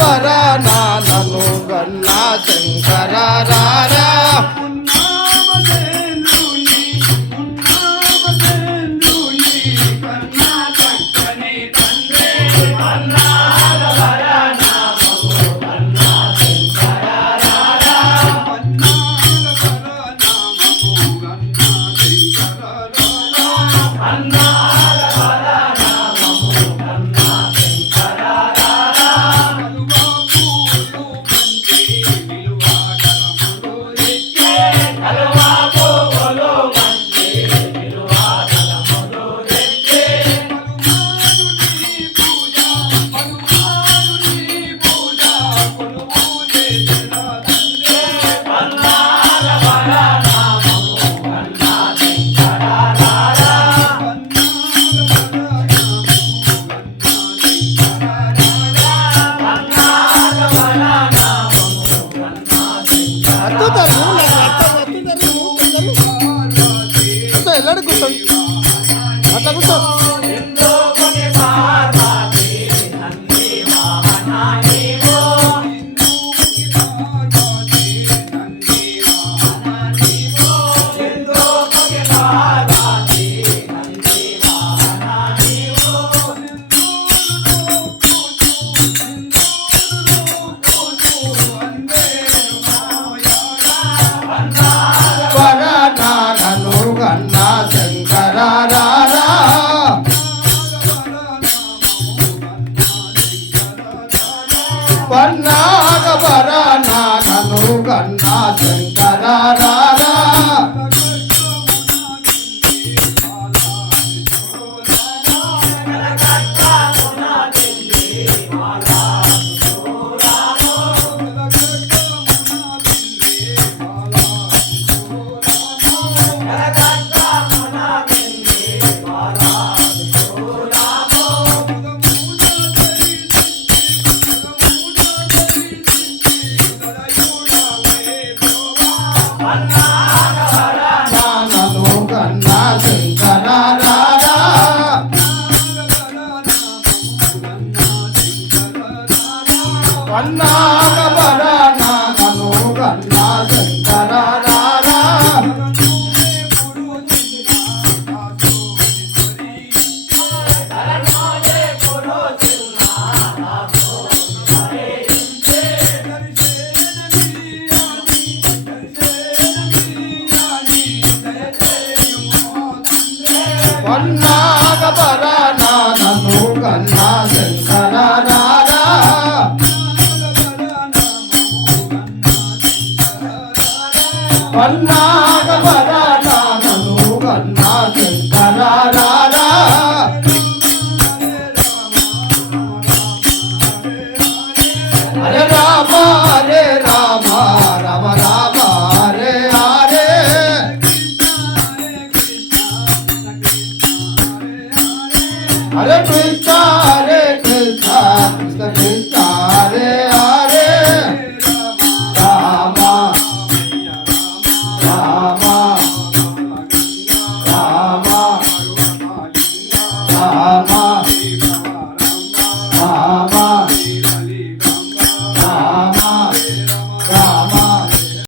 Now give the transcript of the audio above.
பரான ಎಲ್ಲರಿಗೂ అన్నా పన్నాగబర నానను గన్నా శంకర రారా